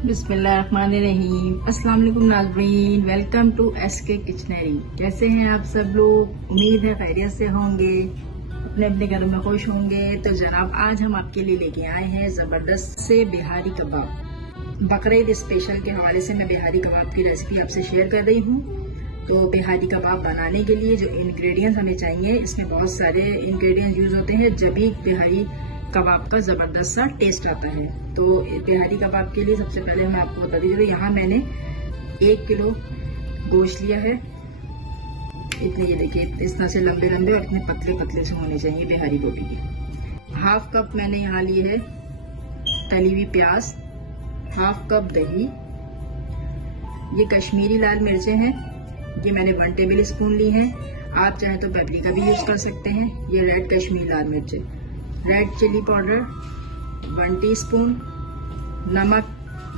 बिस्मिल्लाहिर्रहमानिर्रहीम। अस्सलाम वालेकुम नाज़रीन, वेलकम टू एसके किचनरी। कैसे हैं आप सब लोग? उम्मीद है खैरियत से होंगे, अपने अपने घरों में खुश होंगे। तो जनाब, आज हम आपके लिए लेके आए हैं ज़बरदस्त से बिहारी कबाब। बकरीद स्पेशल के हवाले से मैं बिहारी कबाब की रेसिपी आपसे शेयर कर रही हूँ। तो बिहारी कबाब बनाने के लिए जो इंग्रेडिएंट्स हमें चाहिए, इसमें बहुत सारे इंग्रेडिएंट्स यूज़ होते हैं, जब भी बिहारी कबाब का ज़बरदस्त सा टेस्ट आता है। तो बिहारी कबाब के लिए सबसे पहले मैं आपको बता दीजिए, यहाँ मैंने 1 किलो गोश्त लिया है। इतने, ये देखिए, इस तरह से लंबे लंबे और इतने पतले पतले से होने चाहिए बिहारी बोटी के। 1/2 कप मैंने यहाँ लिए है तली हुई प्याज, 1/2 कप दही, ये कश्मीरी लाल मिर्चें हैं, ये मैंने 1 टेबल स्पून ली हैं। आप चाहे तो पेपरिका भी यूज कर सकते हैं। ये रेड कश्मीरी लाल मिर्चें, रेड चिली पाउडर 1 टीस्पून, नमक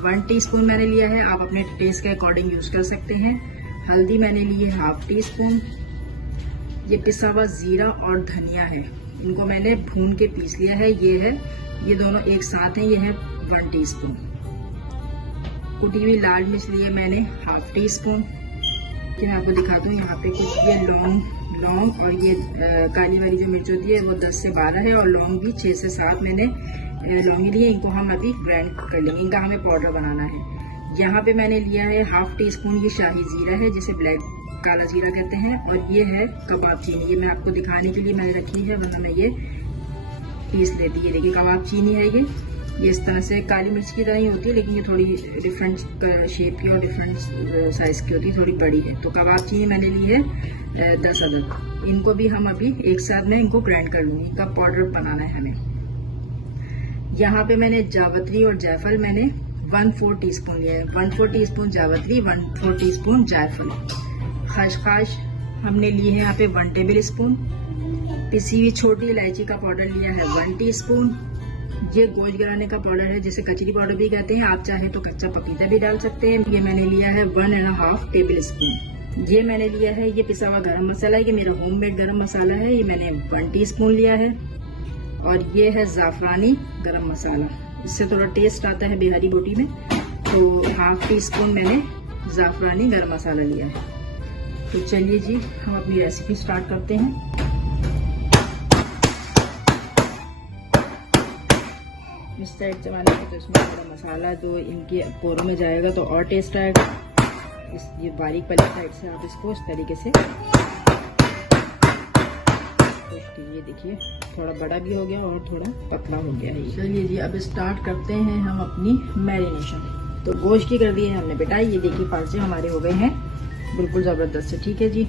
1 टीस्पून मैंने लिया है, आप अपने टेस्ट के अकॉर्डिंग यूज कर सकते हैं। हल्दी मैंने ली है 1/2 टीस्पून। ये पिसा हुआ जीरा और धनिया है, इनको मैंने भून के पीस लिया है। ये दोनों एक साथ हैं, ये है 1 टीस्पून। कुटी हुई लाल मिर्च ली है मैंने 1/2 टीस्पून। मैं आपको दिखाता हूँ, यहाँ पे कुछ ये लौंग और ये काली वाली जो मिर्च होती है वो 10 से 12 है, और लौंग भी 6 से 7 मैंने लौंगी लिए। इनको हम अभी ग्राइंड कर लेंगे, इनका हमें पाउडर बनाना है। यहाँ पे मैंने लिया है 1/2 टीस्पून ये शाही जीरा है, जिसे ब्लैक काला जीरा कहते हैं, और ये है कबाब चीनी। ये मैं आपको दिखाने के लिए मैंने रखी है, वरना मैं ये पीस लेती है। देखिए, कबाब चीनी है ये इस तरह से काली मिर्च की तरह ही होती है, लेकिन ये थोड़ी डिफरेंट शेप की और डिफरेंट साइज की होती है, थोड़ी बड़ी है। तो कबाब चीनी मैंने ली है 10 अदद। इनको भी हम अभी एक साथ में इनको ग्राइंड कर लूंगी, इनका पाउडर बनाना है हमें। यहाँ पे मैंने जावित्री और जायफल मैंने 1/4 टीस्पून लिया है। 1/4 टीस्पून जावित्री, 1/4 टीस्पून जायफल। खसखस हमने लिए हैं यहाँ पे 1 टेबल स्पून। पिसी हुई छोटी इलायची का पाउडर लिया है 1 टीस्पून। ये गोश्त गलाने का पाउडर है, जिसे कचरी पाउडर भी कहते हैं, आप चाहे तो कच्चा पपीता भी डाल सकते हैं। ये मैंने लिया है 1.5 टेबल स्पून। ये मैंने लिया है ये पिसा हुआ गरम मसाला, ये मेरा होममेड गरम मसाला है, ये मैंने 1 टीस्पून लिया है। और ये है ज़ाफ़रानी गरम मसाला, इससे थोड़ा टेस्ट आता है बिहारी बोटी में। तो 1/2 टीस्पून मैंने ज़ाफ़रानी गरम मसाला लिया है। तो चलिए जी, हम अपनी रेसिपी स्टार्ट करते हैं। इस साइड जमाने को तो इसमें थोड़ा मसाला तो इनके पोरों में जाएगा तो और टेस्ट आएगा। ये बारीक वाली साइड से आप इसको इस तरीके से, ये देखिए, थोड़ा बड़ा भी हो गया और थोड़ा पतला हो गया है। चलिए जी, अब स्टार्ट करते हैं हम अपनी मैरिनेशन। तो गोश्त की कर दी है हमने पिटाई, ये देखिए पालचे हमारे हो गए हैं बिल्कुल जबरदस्त से। ठीक है जी,